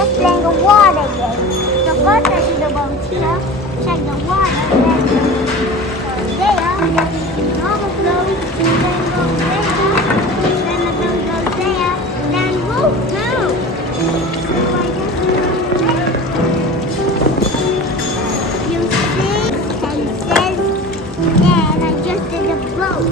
just playing a water game. So first I do the boat stuff, check the water, then there, overflow, then go there, then the boat goes there, then woo, move. So I just do it. You see, and then I just did the boat.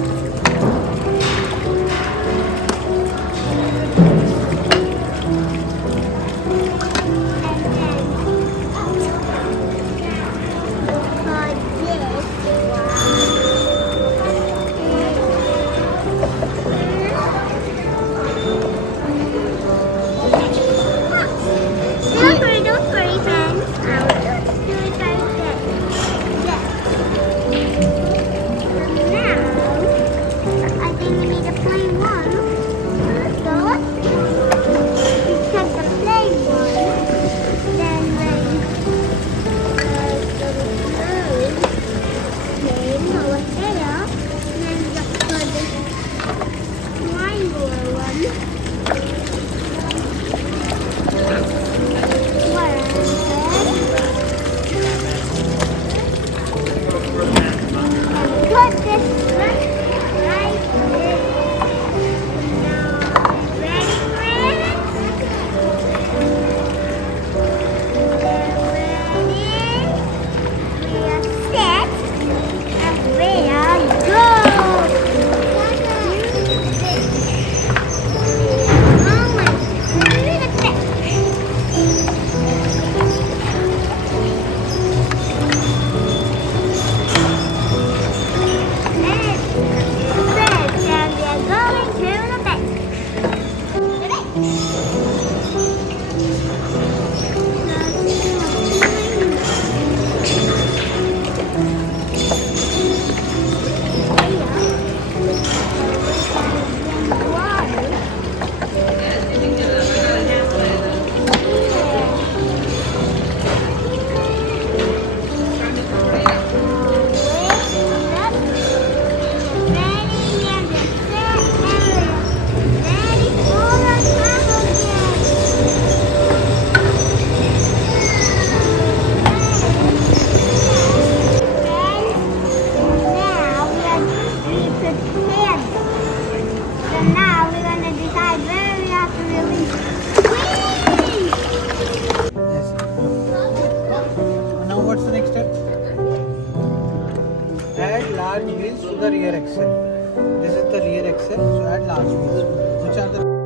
What's the next step? Add large wheels to the rear axle. This is the rear axle, so add large wheels. Which are the